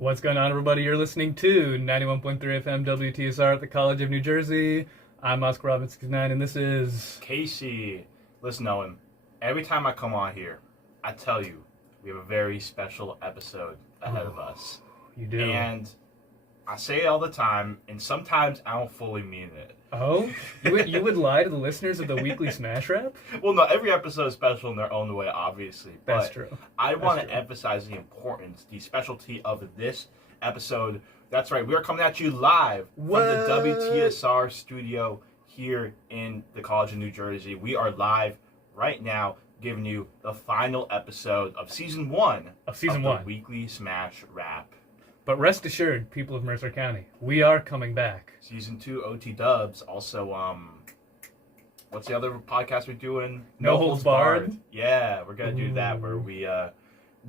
What's going on, everybody? You're listening to 91.3 FM WTSR at the College of New Jersey. I'm Oscar Robin 69, and this is... Casey. Listen, Owen, every time I come on here, I tell you, we have a very special episode ahead of us. You do. And I say it all the time, and sometimes I don't fully mean it. Oh? You would lie to the listeners of the weekly Smash Rap? Well, no, every episode is special in their own way, obviously. That's but true. I want to emphasize the importance, the specialty of this episode. That's right, we are coming at you live from the WTSR studio here in the College of New Jersey. We are live right now, giving you the final episode of Season 1 of the weekly Smash Rap. But rest assured, people of Mercer County, we are coming back. Season 2 OT Dubs. Also, what's the other podcast we're doing? No Holds Barred. Yeah, we're going to do that where we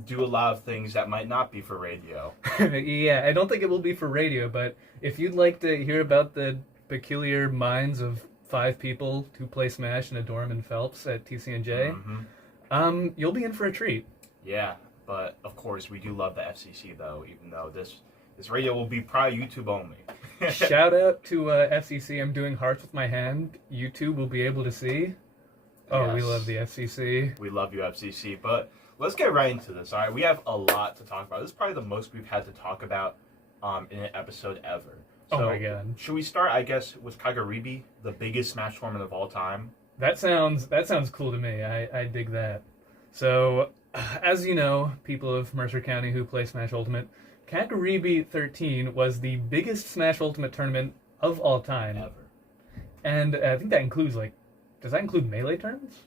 do a lot of things that might not be for radio. Yeah, I don't think it will be for radio, but if you'd like to hear about the peculiar minds of 5 people who play Smash in a dorm in Phelps at TCNJ, you'll be in for a treat. Yeah. But, of course, we do love the FCC, though, even though this radio will be probably YouTube only. Shout out to FCC. I'm doing hearts with my hand. YouTube will be able to see. Oh, yes. We love the FCC. We love you, FCC. But let's get right into this, all right? We have a lot to talk about. This is probably the most we've had to talk about in an episode ever. So, oh, my God. Should we start, I guess, with Kagaribi, the biggest Smash tournament of all time? That sounds cool to me. I dig that. So... as you know, people of Mercer County who play Smash Ultimate, Kagaribi 13 was the biggest Smash Ultimate tournament of all time. Ever. And I think that includes, does that include Melee tournaments?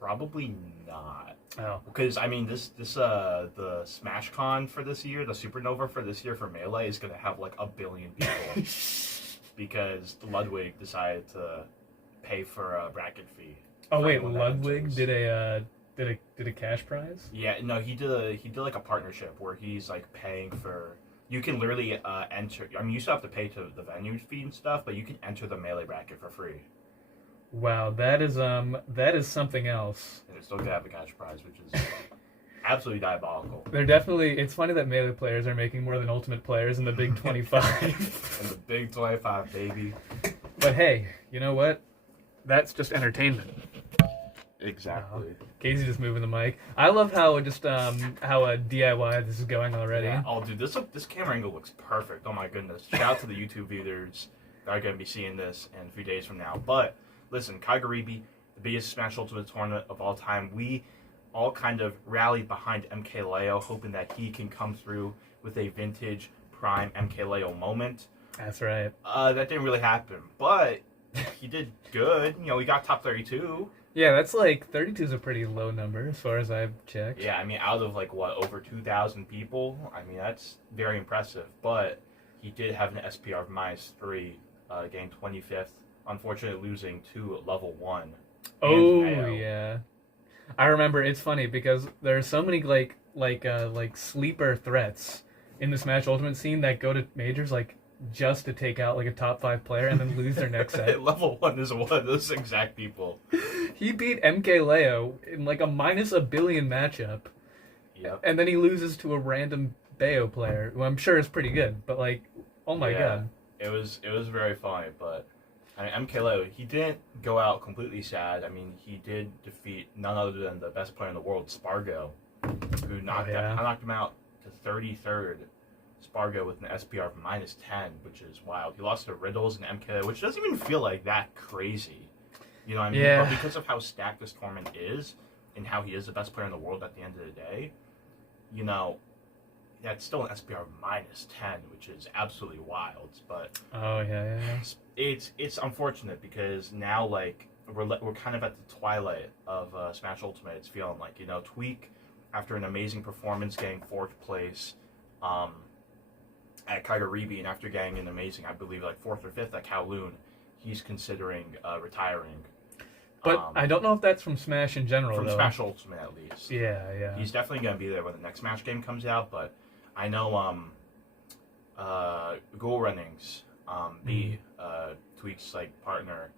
Probably not. Oh. Because, I mean, the Smash Con for this year, the Supernova for this year for Melee is going to have, 1 billion people. Because Ludwig decided to pay for a bracket fee. Oh, wait, Ludwig did a cash prize? Yeah, no, he did a partnership where he's paying for. You can literally enter. I mean, you still have to pay to the venue fee and stuff, but you can enter the Melee bracket for free. Wow, that is something else. And it's still gonna have a cash prize, which is absolutely diabolical. It's funny that Melee players are making more than Ultimate players in the Big 25. In the Big 25, baby. But hey, you know what? That's just entertainment. Exactly. Casey just moving the mic. I love how DIY this is going already. Yeah. Oh, dude, this camera angle looks perfect. Oh my goodness! Shout out to the YouTube viewers that are going to be seeing this in a few days from now. But listen, Kagaribi, the biggest Smash Ultimate tournament of all time. We all kind of rallied behind MKLeo, hoping that he can come through with a vintage prime MKLeo moment. That's right. That didn't really happen, but he did good. You know, he got top 32. Yeah, that's 32 is a pretty low number as far as I've checked. Yeah, I mean, out of over 2,000 people, I mean, that's very impressive. But he did have an SPR of -3, getting 25th, unfortunately losing to level 1. Oh, yeah. I remember, it's funny because there are so many sleeper threats in the Smash Ultimate scene that go to majors just to take out a top 5 player and then lose their next set. Level 1 is one of those exact people. He beat MKLeo in a -1 billion matchup. Yep. And then he loses to a random Bayo player, who I'm sure is pretty good, but oh my god. It was very funny, but I mean, MKLeo, he didn't go out completely sad. I mean, he did defeat none other than the best player in the world, Spargo, who knocked him out to 33rd. Spargo with an SPR of -10, which is wild. He lost to Riddles and MKLeo, which doesn't even feel that crazy. You know what I mean? Yeah. But because of how stacked this tournament is, and how he is the best player in the world at the end of the day, you know, that's still an SPR of -10, which is absolutely wild. But oh yeah. It's unfortunate because now we're kind of at the twilight of Smash Ultimate. It's feeling Tweak, after an amazing performance, getting 4th place. At Kagaribi, and after getting an amazing, I believe, 4th or 5th at Kowloon, he's considering retiring. But I don't know if that's from Smash in general, From though. Smash Ultimate, at least. Yeah. He's definitely going to be there when the next Smash game comes out, but I know Ghoul Runnings, Tweak's partner,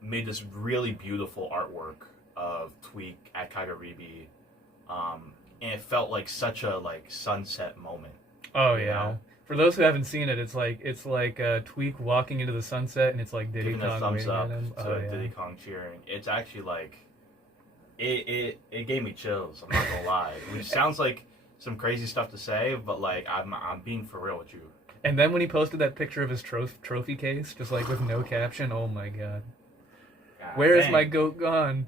made this really beautiful artwork of Tweak at Kagaribi, and it felt like such a like sunset moment. Oh you yeah. know? For those who haven't seen it, it's like Tweak walking into the sunset, and it's like Diddy Giving a Kong thumbs waving up at him. to Oh yeah. Diddy Kong cheering. It's actually like it gave me chills. I'm not gonna lie, which sounds like some crazy stuff to say, but like I'm being for real with you. And then when he posted that picture of his trophy case, just like with no caption, oh my god. Where is my goat gone?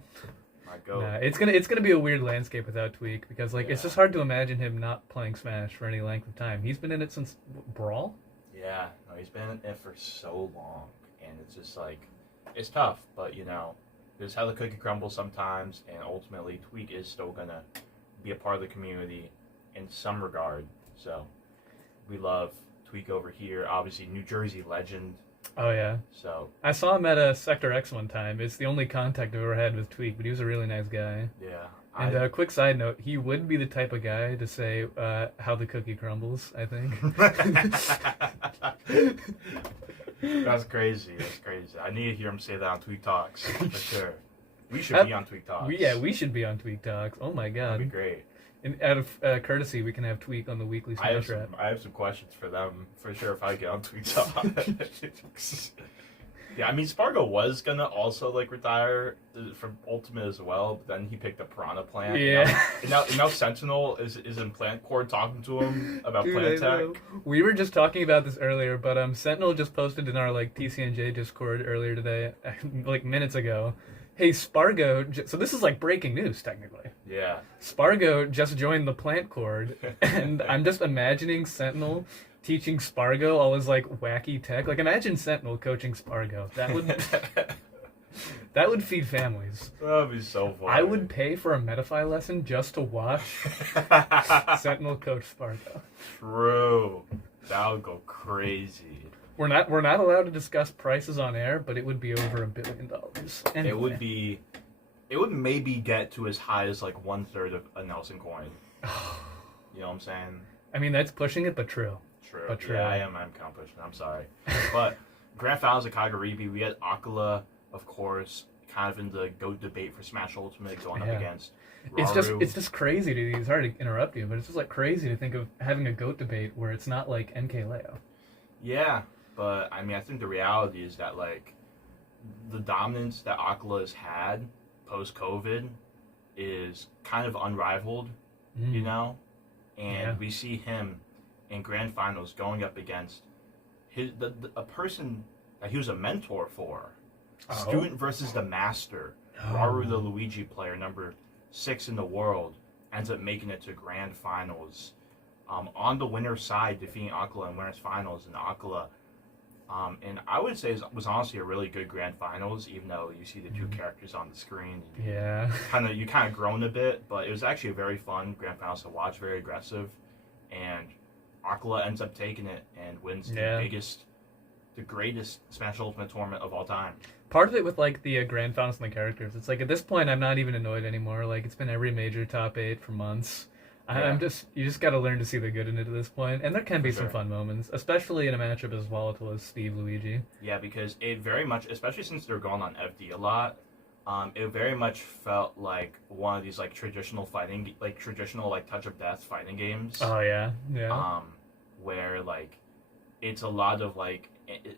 My goat. Nah, it's gonna be a weird landscape without Tweak because like it's just hard to imagine him not playing Smash for any length of time. He's been in it since Brawl. Yeah, no, he's been in it for so long, and it's just like it's tough, but you know, this is how the cookie crumbles sometimes, and ultimately Tweak is still gonna be a part of the community in some regard. So we love Tweak over here. Obviously, New Jersey legend. Oh yeah. So I saw him at a Sector X one time. It's the only contact I've ever had with Tweak, but he was a really nice guy. yeah. And a quick side note, he would be the type of guy to say how the cookie crumbles, I think. That's crazy. That's crazy. I need to hear him say that on Tweak Talks for sure. We should be on Tweak Talks. We should be on Tweak Talks. Oh my god. That'd be great. And out of courtzy, we can have Tweak on the weekly Smash Rap. I have some questions for them for sure if I get on Tweak Talks. Yeah, I mean Spargo was gonna also like retire from Ultimate as well, but then he picked up Piranha Plant. Yeah. And now Sentinel is in Plant Core talking to him about Dude, Plant Tech. We were just talking about this earlier, but Sentinel just posted in our like TCNJ Discord earlier today, like minutes ago. Hey, Spargo. So this is like breaking news, technically. Yeah. Spargo just joined the Plant Cord, and I'm just imagining Sentinel teaching Spargo all his like wacky tech. Like imagine Sentinel coaching Spargo. That would feed families. That would be so funny. I would pay for a Metafy lesson just to watch Sentinel coach Spargo. True. That would go crazy. We're not allowed to discuss prices on air, but it would be over $1 billion. Anyway. It would maybe get to as high as like 1/3 of a Nelson coin. You know what I'm saying? I mean that's pushing it, but true. True. But true. Yeah, I'm kind of pushing. I'm sorry. But Grand Finals at Kagaribi, we had Akala, of course, kind of in the GOAT debate for Smash Ultimate going up against Raru. It's just crazy to it's sorry to interrupt you, but it's just like crazy to think of having a GOAT debate where it's not like NK Leo. Yeah, but I mean I think the reality is that like the dominance that Akala has had post-COVID is kind of unrivaled, you know? And we see him in grand finals going up against a person that he was a mentor for. Student versus the master. Raru, the Luigi player, number 6 in the world, ends up making it to grand finals. On the winner's side, defeating Akala in winner's finals, and Akala, and I would say it was honestly a really good grand finals, even though you see the two characters on the screen. Yeah. You kind of groan a bit, but it was actually a very fun grand finals to watch, very aggressive, and Akala ends up taking it and wins the greatest Smash Ultimate tournament of all time. Part of it with like the grand finals and the characters, it's like at this point I'm not even annoyed anymore. Like it's been every major top 8 for months. Yeah. You just got to learn to see the good in it at this point, and there can be some fun moments, especially in a matchup as volatile as Steve Luigi. Yeah, because it very much, especially since they're going on FD a lot, it very much felt like one of these like traditional touch of death fighting games. Oh yeah, yeah. Where like it's a lot of like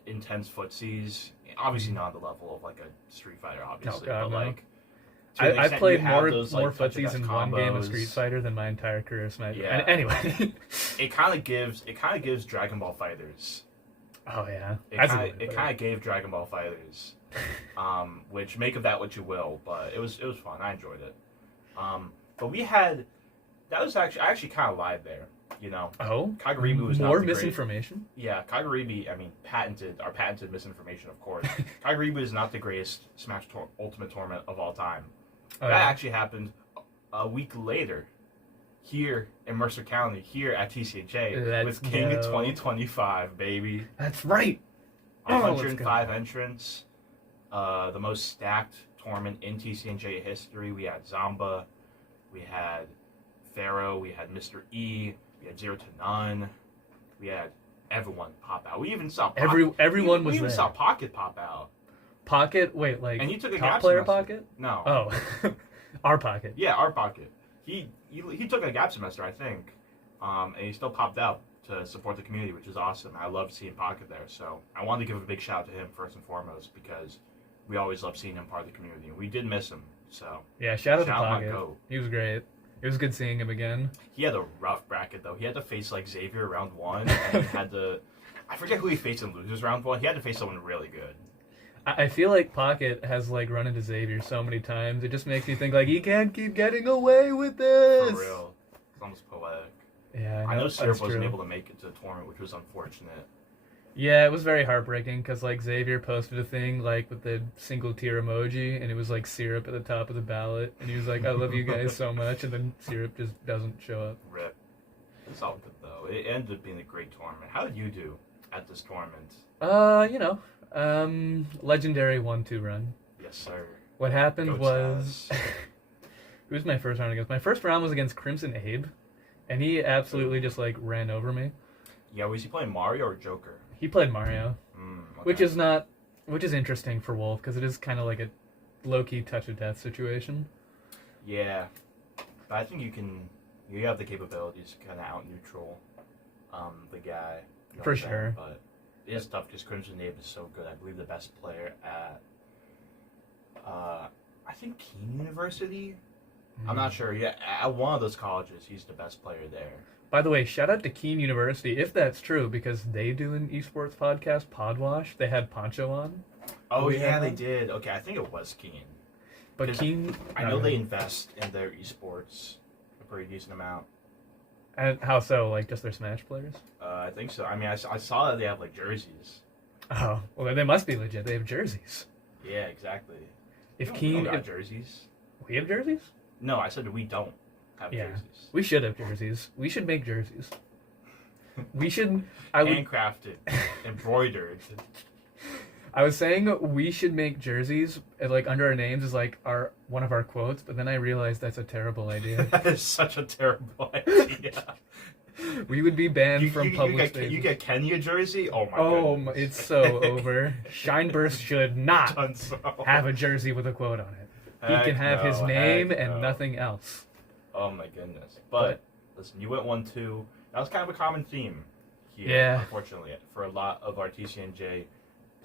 intense footsies. Obviously not on the level of like a Street Fighter, obviously, but like. I've played more like, footsies in one game of Street Fighter than my entire career of Smash. Yeah. Anyway, it kind of gives Dragon Ball Fighters. Oh yeah, it kind of gave Dragon Ball Fighters, which make of that what you will. But it was fun. I enjoyed it. But I actually kind of lied there. You know. Oh. Kagaribi was more not the misinformation. Yeah, Kagaribi. I mean, patented misinformation, of course. Kagaribi is not the greatest Smash Ultimate tournament of all time. That actually happened a week later, here in Mercer County, here at TCNJ, with King 2025, baby. That's right. 105 entrants, the most stacked tournament in TCNJ history. We had Zomba, we had Pharaoh, we had Mr. E, we had 0 to None, we had everyone pop out. We even saw everyone was we even there. saw Pocket pop out. Pocket? Wait, like and he took a top gap player semester. Pocket? No. Oh, our Pocket. Yeah, our Pocket. he took a gap semester, I think, and he still popped out to support the community, which is awesome. I love seeing Pocket there, so I wanted to give a big shout out to him first and foremost because we always love seeing him part of the community, and we did miss him. So yeah, shout out to my Pocket. goat. He was great. It was good seeing him again. He had a rough bracket though. He had to face like Xavier round 1, and he had to. I forget who he faced in losers round 1. He had to face someone really good. I feel like Pocket has like run into Xavier so many times. It just makes me think like he can't keep getting away with this. For real, it's almost poetic. Yeah, I know Syrup wasn't able to make it to the tournament, which was unfortunate. Yeah, it was very heartbreaking because like Xavier posted a thing like with the single tear emoji, and it was like Syrup at the top of the ballot, and he was like, "I love you guys so much," and then Syrup just doesn't show up. Rip. It's all good though. It ended up being a great tournament. How did you do at this tournament? Legendary 1-2 run. Yes, sir. What happened was, Chaz. who was my first round against? My first round was against Crimson Abe, and he absolutely just like ran over me. Yeah, was he playing Mario or Joker? He played Mario, Okay. which is interesting for Wolf because it is kind of like a low-key touch of death situation. Yeah, but I think you have the capabilities to kind of out neutral the guy. You know For what I'm saying? sure. But it is tough because Crimson Abe is so good. I believe the best player at, I think Keene University. I'm not sure. Yeah, at one of those colleges, he's the best player there. By the way, shout out to Keene University, if that's true, because they do an esports podcast, Podwash. They had Poncho on. Oh, yeah, they did. Okay, I think it was Keene. But Keene... I know they invest in their esports a pretty decent amount. And how so? Like, just their Smash players? I think so. I mean, I saw that they have, like, jerseys. Oh, well, then they must be legit. They have jerseys. Yeah, exactly. If we Keene... don't got jerseys. We have jerseys? No, I said we don't have jerseys. We should have jerseys. We should make jerseys. We should... Handcrafted. Embroidered. I was saying we should make jerseys, and, like, under our names is, like, one of our quotes, but then I realized that's a terrible idea. That is such a terrible idea. We would be banned from public spaces. You get Kenya jersey? Oh, my goodness. It's so over. Shineburst should not have a jersey with a quote on it. He can have his name and nothing else. Oh, my goodness. But listen, you went 1-2. That was kind of a common theme here, Yeah. Unfortunately, for a lot of our TCNJ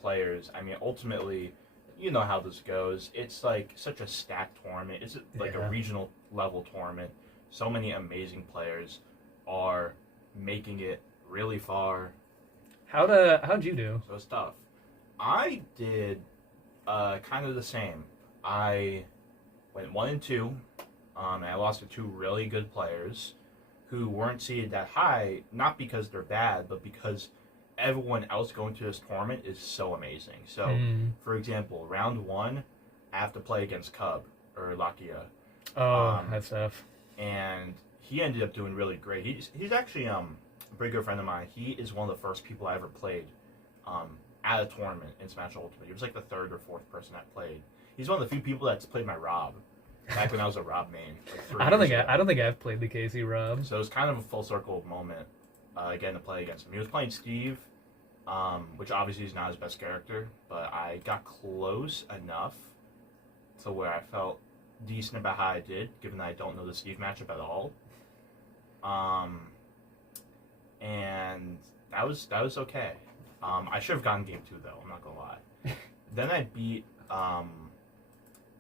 players. I mean, ultimately, you know how this goes. It's like such a stacked tournament. It's like a regional level tournament. So many amazing players are making it really far. How'd you do? So it's tough. I did kind of the same. I went 1-2, and I lost to two really good players who weren't seeded that high, not because they're bad, but because everyone else going to this tournament is so amazing. So, for example, round 1, I have to play against Cub, or Lakia. Oh, that's tough. And he ended up doing really great. He's actually a pretty good friend of mine. He is one of the first people I ever played at a tournament in Smash Ultimate. He was like the third or fourth person I played. He's one of the few people that's played my Rob back when I was a Rob main. Like I don't think I've played the Casey Rob. So it was kind of a full circle moment getting to play against him. He was playing Steve, which obviously is not his best character, but I got close enough to where I felt decent about how I did, given that I don't know the Steve matchup at all. And that was okay. I should have gotten game 2 though. I'm not gonna lie. Then I beat I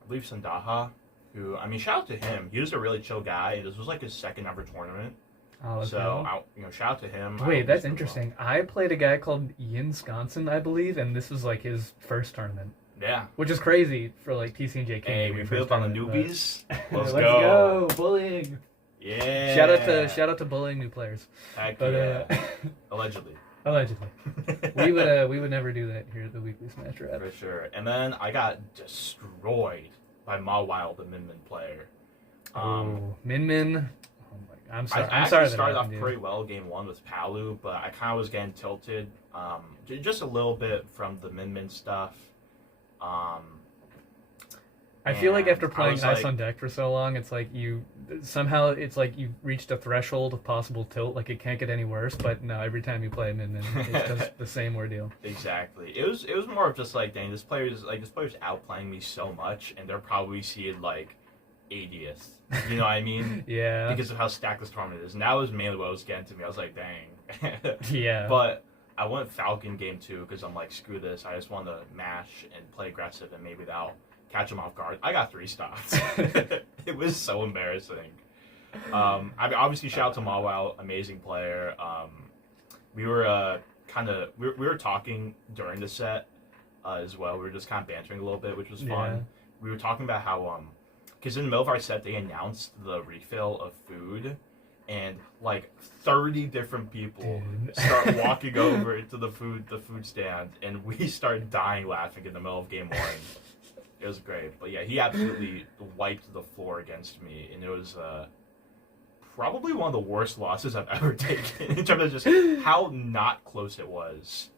believe Sandaha, who, I mean, shout out to him. He was a really chill guy. This was like his second ever tournament. Oh, so shout out to him. Wait, that's interesting. I played a guy called Ian Sconson, I believe, and this was like his first tournament. Yeah. Which is crazy for like TCNJ. Hey, we built on the newbies. Let's go. Bullying. Yeah. Shout out to bullying new players. Heck but, yeah. Allegedly. we would never do that here at the Weekly Smash Rap. For sure. And then I got destroyed by Ma Wild, the Min Min player. Min Min. Oh my, I'm sorry. I sorry. Started off pretty well game 1 with Palu, but I kind of was getting tilted, just a little bit from the Min Min stuff. I feel like after playing Ice on Deck for so long, it's like you reached a threshold of possible tilt. Like it can't get any worse. But no, every time you play Min Min, it's just the same ordeal. Exactly. It was more of just like, dang, this player's outplaying me so much, and they're probably seeded like 80th. You know what I mean? Yeah. Because of how stacked this tournament is. And that was mainly what was getting to me. I was like, dang. Yeah. But I went Falcon game 2 because I'm like, screw this. I just want to mash and play aggressive, and maybe that'll catch him off guard. I got 3 stops. It was so embarrassing. I mean, obviously, shout out to Mawwow, amazing player. We were we were talking during the set as well. We were just kind of bantering a little bit, which was fun. Yeah. We were talking about how because in the middle of our set they announced the refill of food, and like 30 different people start walking over to the food stand, and we start dying laughing in the middle of game 1. It was great. But yeah, he absolutely wiped the floor against me, and it was probably one of the worst losses I've ever taken in terms of just how not close it was.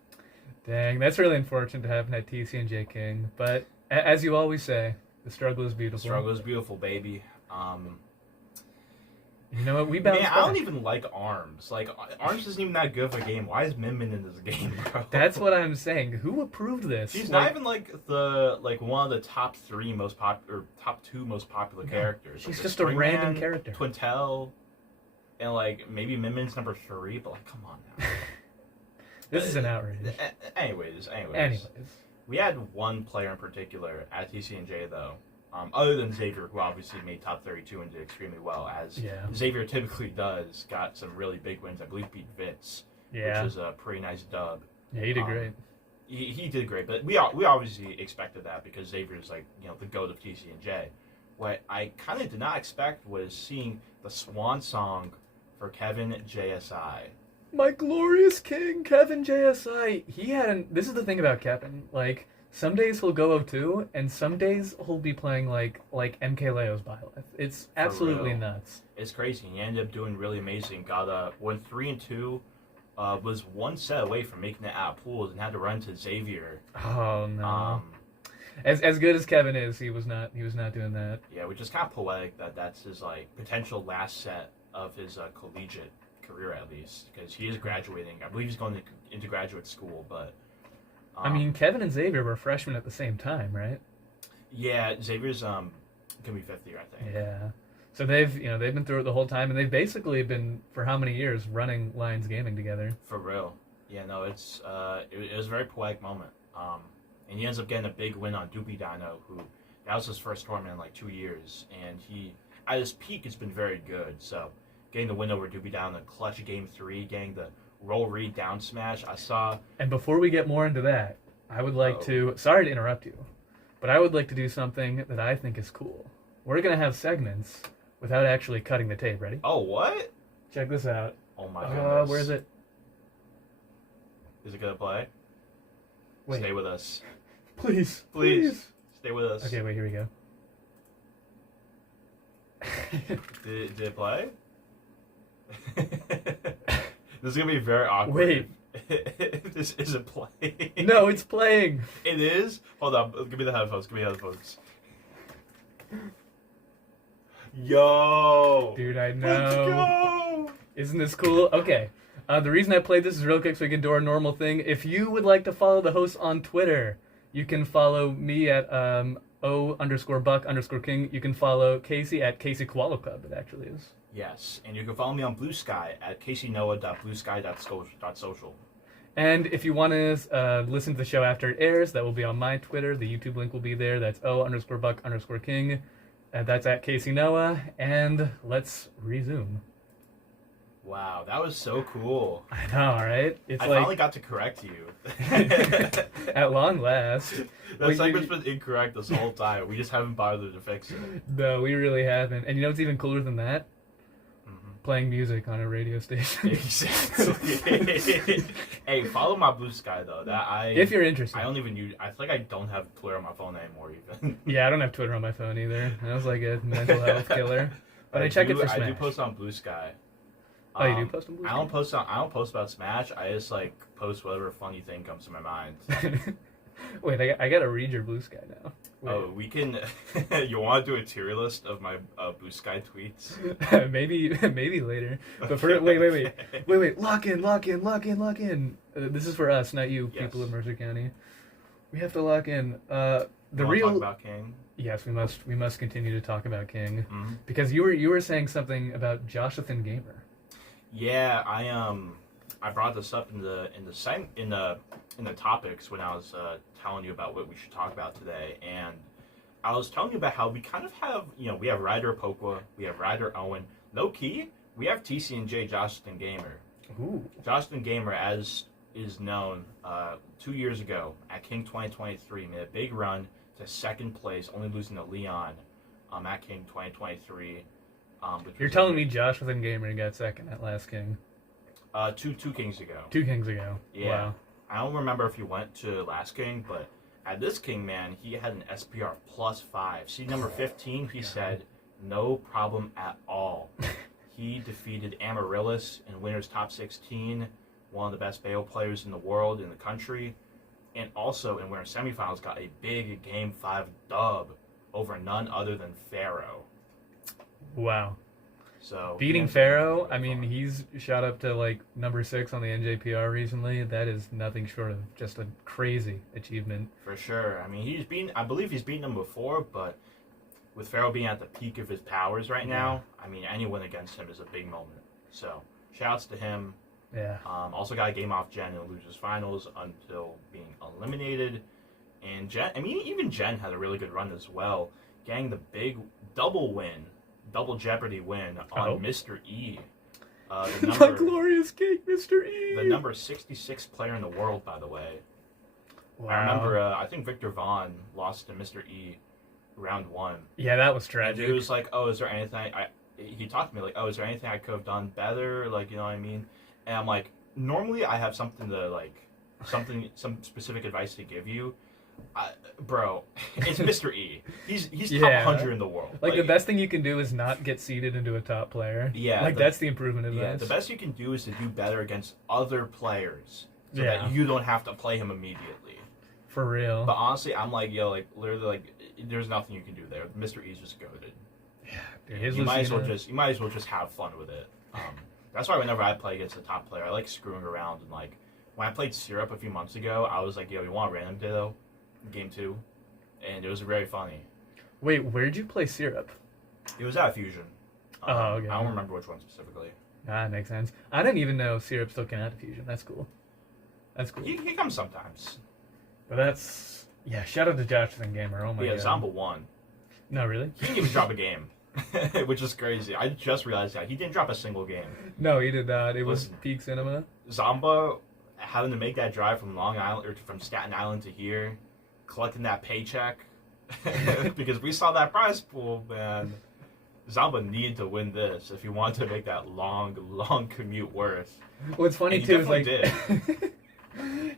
Dang, that's really unfortunate to happen at TCNJ King. But as you always say, the struggle is beautiful. The struggle is beautiful, baby. You know what? We bounced back. I don't even like Arms. Like, Arms isn't even that good of a game. Why is Min Min in this game, bro? That's what I'm saying. Who approved this? She's not even like one of the top 3 most popular, or top 2 most popular characters. She's like just a random character. Twintel, and like maybe Min Min's number 3, but like, come on now. This is an outrage. Anyways. We had one player in particular at TCNJ though. Other than Xavier, who obviously made top 32 and did extremely well, as Xavier typically does, got some really big wins. I believe beat Vince, which was a pretty nice dub. Yeah, he did great. He did great, but we obviously expected that because Xavier's like, you know, the GOAT of TCNJ. What I kind of did not expect was seeing the swan song for Kevin JSI. My glorious king, Kevin JSI. This is the thing about Kevin. Like, some days he'll go 0-2, and some days he'll be playing like MK Leo's Byleth. It's absolutely nuts. It's crazy. He ended up doing really amazing. Went 3-2. Was one set away from making it out of pools and had to run to Xavier. Oh no. As good as Kevin is, he was not doing that. Yeah, which is kind of poetic that that's his like potential last set of his collegiate career, at least, because he is graduating. I believe he's going into graduate school, but I mean, Kevin and Xavier were freshmen at the same time, right? Yeah, Xavier's gonna be 5th year, I think. Yeah. So they've been through it the whole time, and they've basically been, for how many years, running Lions Gaming together. For real. Yeah, no, it was a very poetic moment. And he ends up getting a big win on Doopy Dino, who that was his first tournament in like 2 years, and he at his peak has been very good. So getting the win over Doopy Dino in the clutch game 3, getting the roll read down smash, I saw. And before we get more into that, I would like to, sorry to interrupt you, but I would like to do something that I think is cool. We're going to have segments without actually cutting the tape. Ready? Oh, what? Check this out. Oh my goodness. Where is it? Is it going to play? Wait. Stay with us. Please. Stay with us. Okay, wait, here we go. Did it play? This is going to be very awkward. Wait. If this isn't playing. No, it's playing. It is? Hold on. Give me the headphones. Yo! Dude, I know. Let's go! Isn't this cool? Okay. The reason I played this is real quick so we can do our normal thing. If you would like to follow the host on Twitter, you can follow me at O_Buck_King. You can follow Casey at Casey Koala Club, it actually is. Yes, and you can follow me on Blue Sky at caseynoah.bluesky.social. And if you want to listen to the show after it airs, that will be on my Twitter. The YouTube link will be there. That's O_Buck_King. That's at Casey Noah. And let's resume. Wow, that was so cool. I know, right? I finally got to correct you. At long last. That segment's been incorrect this whole time. We just haven't bothered to fix it. No, we really haven't. And you know what's even cooler than that? Playing music on a radio station. Exactly. Hey, follow my Blue Sky though. If you're interested. I don't even use. I feel like I don't have Twitter on my phone anymore even. Yeah, I don't have Twitter on my phone either. That was like a mental health killer. But I check it for Smash. I do post on Blue Sky. Oh, you do post on Blue Sky? I don't post about Smash. I just like post whatever funny thing comes to my mind. Wait, I gotta read your Blue Sky now. Wait. Oh, we can. You want to do a tier list of my Blue Sky tweets? maybe later. But for, wait. Lock in. This is for us, not you, people of Mercer County. We have to lock in. The real. Talk about King. Yes, we must continue to talk about King Mm-hmm. because you were saying something about Joshathan Gamer. Yeah, I brought this up in the topics when I was telling you about what we should talk about today, and I was telling you about how we kind of have, we have Ryder Pokwa, we have Ryder Owen. Low key, we have TCNJ Joshathan Gamer. Ooh. Joshathan Gamer, as is known, 2 years ago at King 2023, made a big run to second place, only losing to Leon at King 2023. You're telling me Joshathan Gamer got second at last King? Two Kings ago. 2 Kings ago. Yeah. Wow. I don't remember if he went to last King, but at this King, man, he had an SPR +5. Seed number 15, he said, no problem at all. He defeated Amaryllis in Winners Top 16, one of the best Bayo players in the world, in the country, and also in Winners Semifinals got a big Game 5 dub over none other than Pharaoh. Wow. So beating Pharaoh, I mean, he's shot up to like number 6 on the NJPR recently. That is nothing short of just a crazy achievement. For sure. I mean, I believe he's beaten him before, but with Pharaoh being at the peak of his powers right now, I mean, any win against him is a big moment. So, shouts to him. Yeah. Also got a game off Jen in losers finals until being eliminated. And Jen, I mean, even Jen had a really good run as well, getting the big double Jeopardy win on Mr. E. My glorious cake, Mr. E. The number 66 player in the world, by the way. Wow. I remember, I think Victor Vaughn lost to Mr. E round 1. Yeah, that was tragic. And he was like, oh, is there anything, he talked to me like, oh, is there anything I could have done better? Like, you know what I mean? And I'm like, normally I have something to, like, some specific advice to give you. Bro, it's Mr. E. He's top 100 in the world. Like, the best thing you can do is not get seeded into a top player. Yeah. Like, that's the improvement advice. Yeah, the best you can do is to do better against other players so that you don't have to play him immediately. For real. But honestly, I'm like, yo, like, literally, like, there's nothing you can do there. Mr. E's just goated. Yeah, dude. You might as well just have fun with it. That's why whenever I play against a top player, I like screwing around. And, like, when I played Syrup a few months ago, I was like, yo, you want a random ditto? Game 2, and it was very funny. Wait, where'd you play Syrup? It was at Fusion. Okay. I don't remember which one specifically. That makes sense. I didn't even know Syrup still came out of Fusion. That's cool. He comes sometimes. But that's... Yeah, shout out to Joshathan Gamer. Oh my god. Yeah, Zomba won. No, really? He didn't even drop a game, which is crazy. I just realized that. He didn't drop a single game. No, he did not. It was peak cinema. Zomba having to make that drive from Long Island, or from Staten Island to here, collecting that paycheck, because we saw that prize pool, man. Zomba needed to win this if he wanted to make that long commute worth. What's funny too is like, did.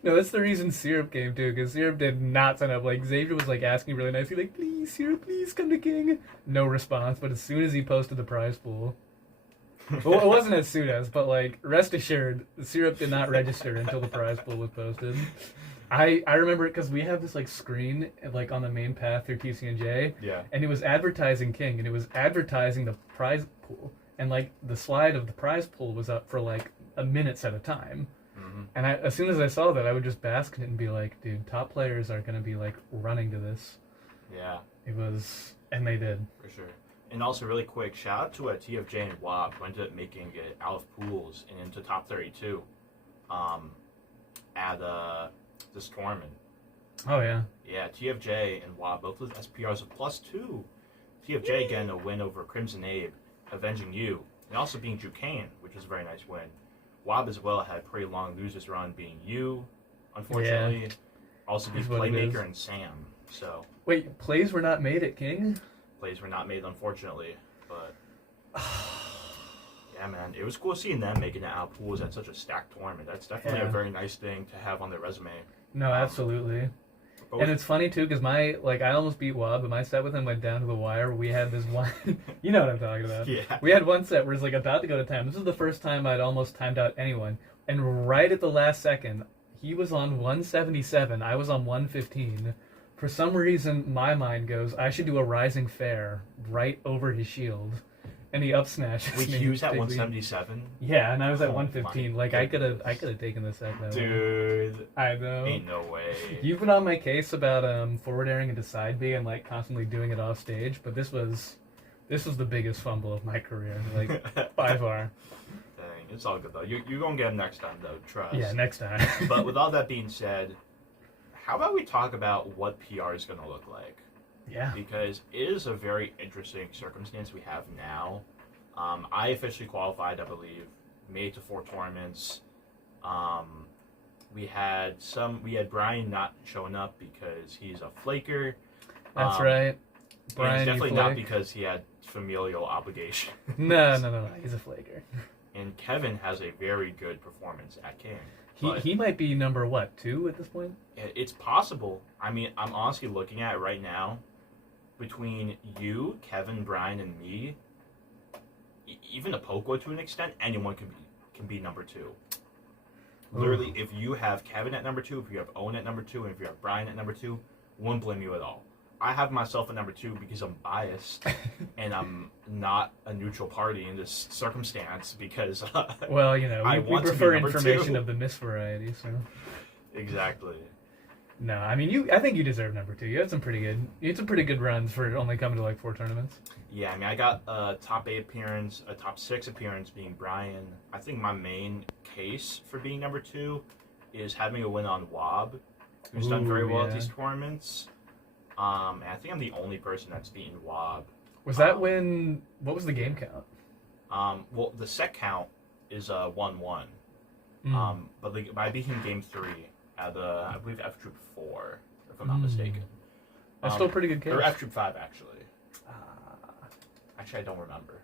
No, that's the reason Syrup came too, because Syrup did not sign up. Like, Xavier was like asking really nicely, like, please, Syrup, please come to King. No response, but as soon as he posted the prize pool, well, it wasn't as soon as, but like, rest assured, Syrup did not register until the prize pool was posted. I remember it because we have this like screen like on the main path through TCNJ, and it was advertising King, and it was advertising the prize pool, and like the slide of the prize pool was up for like a minute at a time. And as soon as I saw that, I would just bask in it and be like, dude, top players are going to be like running to this. Yeah. It was, and they did. For sure. And also, really quick, shout out to TFJ and WAB, who ended up making it out of pools and into top 32 at this tournament. Oh, yeah. Yeah, TFJ and WAB, both with SPRs of +2. TFJ getting a win over Crimson Abe, avenging you, and also being Duquesne, which was a very nice win. WAB as well had a pretty long losers run, being you, unfortunately. Also being Playmaker and Sam. So. Wait, plays were not made at King? Plays were not made, unfortunately, but yeah, man, it was cool seeing them making it out of pools at such a stacked tournament. That's definitely a very nice thing to have on their resume. No, absolutely. And it's funny too, because I almost beat Wab, but my set with him went down to the wire. We had this one, you know what I'm talking about. Yeah. We had one set where it's like about to go to time. This is the first time I'd almost timed out anyone, and right at the last second, he was on 177. I was on 115. For some reason, my mind goes, I should do a rising fair right over his shield. any up smash. Wait, he was at 177? Yeah, and I was at Oh 115. my Like, I goodness. could have taken the set, though. Dude. I know. Ain't no way. You've been on my case about forward airing into side B and like constantly doing it off stage, but this was the biggest fumble of my career, like by far. Dang, it's all good though. You're gonna get him next time though, trust. Yeah, next time. But with all that being said, how about we talk about what PR is gonna look like? Yeah. Because it is a very interesting circumstance we have now. I officially qualified, I believe, made it to 4 tournaments. We had Brian not showing up because he's a flaker. That's right. Brian, Brian, definitely not because he had familial obligations. No. He's a flaker. And Kevin has a very good performance at King. He might be number what, 2 at this point? It's possible. I mean, I'm honestly looking at it right now. Between you, Kevin, Brian, and me, even a Poco to an extent, anyone can be number 2. Literally, Ooh. if you have Kevin at number 2, if you have Owen at number 2, and if you have Brian at number 2, wouldn't blame you at all. I have myself at number 2 because I'm biased, and I'm not a neutral party in this circumstance because well, we prefer number information 2. of the miss variety, so. Exactly. No, I mean I think you deserve number 2. You had some pretty good runs for only coming to like 4 tournaments. Yeah, I mean I got a top 8 appearance, a top 6 appearance being Brian. I think my main case for being number 2 is having a win on Wob, who's done very well at these tournaments. And I think I'm the only person that's beaten Wob. Was that what was the game count? Well, the set count is 1-1. But I beat him game 3 at I believe F Troop 4, if I'm not mistaken. That's still a pretty good case. Or F Troop 5, actually. Actually, I don't remember.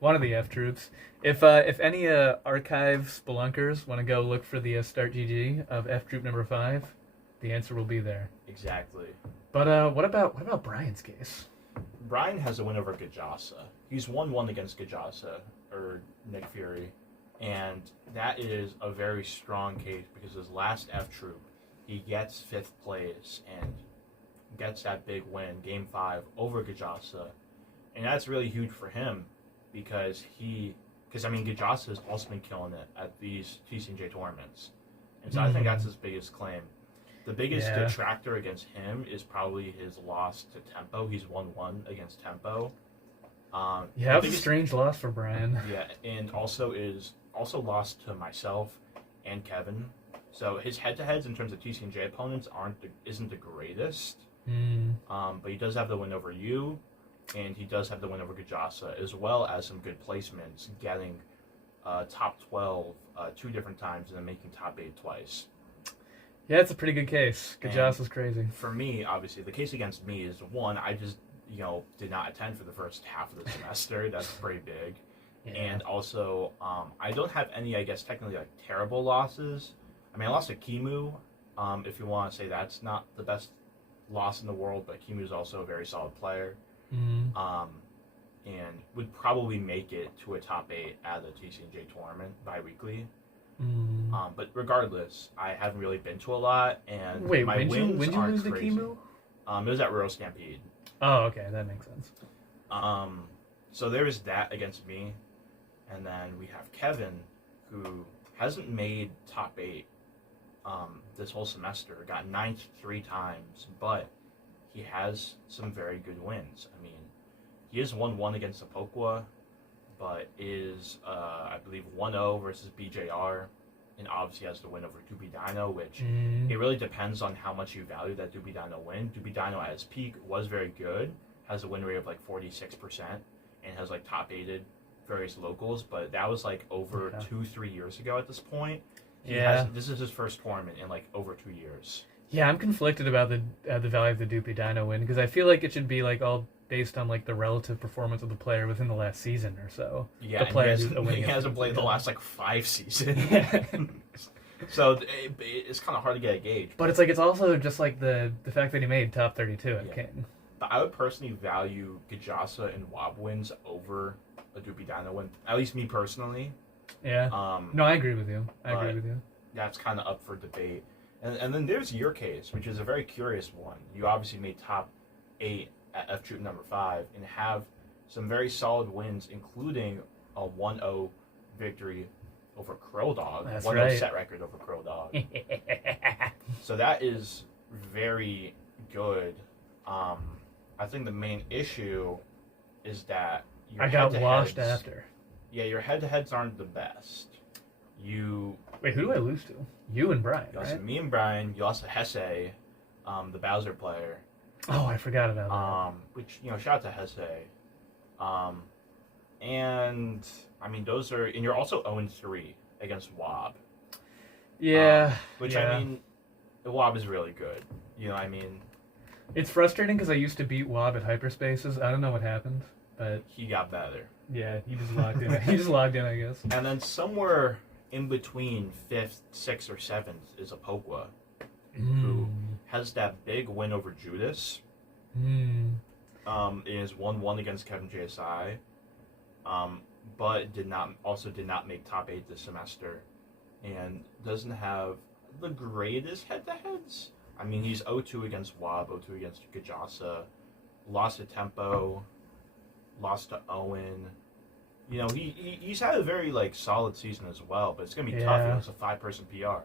One of the F troops. If any archive spelunkers want to go look for the start GG of F Troop number 5, the answer will be there. Exactly. But what about Brian's case? Brian has a win over Gajasa. He's 1-1 against Gajasa, or Nick Fury. And that is a very strong case because his last F Troop, he gets 5th place and gets that big win, Game 5, over Gajasa. And that's really huge for him because Gajasa has also been killing it at these TCNJ tournaments. And so I think that's his biggest claim. The biggest detractor against him is probably his loss to Tempo. He's 1-1 against Tempo. That was a strange loss for Brian. Yeah, and also lost to myself and Kevin. So his head-to-heads in terms of TCNJ opponents isn't the greatest. But he does have the win over you, and he does have the win over Gajasa, as well as some good placements, getting top 12 2 different times and then making top 8 twice. Yeah, it's a pretty good case. Gajasa's crazy. For me, obviously, the case against me is, one, I just did not attend for the first half of the semester. That's pretty big. Yeah. And also, I don't have any, I guess, technically, like, terrible losses. I mean, I lost to Kimu, if you want to say that's not the best loss in the world, but Kimu is also a very solid player. And would probably make it to a top 8 at the TCNJ tournament bi-weekly. But regardless, I haven't really been to a lot, and my wins when you aren't lose to crazy. Kimu? It was at Rural Stampede. Oh, okay, that makes sense. So there's that against me, and then we have Kevin, who hasn't made top 8 this whole semester. Got 9th 3 times, but he has some very good wins. I mean, he is 1-1 against Apokwa, but is, I believe, 1-0 versus BJR, and obviously has the win over Doobie Dino, which it really depends on how much you value that Doobie Dino win. Doobie Dino at his peak was very good, has a win rate of like 46%, and has like top 8'd various locals, but that was like over 2-3 years ago at this point. This is his first tournament in like over 2 years. Yeah, I'm conflicted about the value of the Doopy Dino win, because I feel like it should be like all based on like the relative performance of the player within the last season or so. Yeah, the player he hasn't played the last like 5 seasons. So it's kind of hard to get a gauge. But it's also just like the fact that he made top 32 at King. But I would personally value Gajasa and Wob wins over a Doopy Dino win. At least me personally. Yeah. No, I agree with you. That's kind of up for debate. And then there's your case, which is a very curious one. You obviously made top 8 at F Troop number 5 and have some very solid wins, including a 1-0 victory over Crow Dog. That's 1-0 right. set record over Crow Dog. So that is very good. I think the main issue is that your I got washed head-to-heads- after. Yeah, your head-to-heads aren't the best. Wait, who do I lose to? You and Brian, You lost to right? me and Brian. You lost to Hesse, the Bowser player. Oh, I forgot about that. Which, shout out to Hesse. And I mean, those are, and you're also 0-3 against Wob. Yeah. Which yeah. I mean, the Wob is really good. You know what I mean? It's frustrating because I used to beat Wob at hyperspaces. I don't know what happened, but He got better. yeah, he just logged in. He just logged in, I guess. And then somewhere in between 5th, 6th, or 7th is Apokwa, who has that big win over Judas. It is 1-1 against Kevin JSI. But did not make top 8 this semester, and doesn't have the greatest head-to-heads. I mean, he's 0-2 against Wob, 0-2 against Gajasa, lost to Tempo, lost to Owen. He's had a very solid season as well, but it's gonna be tough. It's a 5-person PR.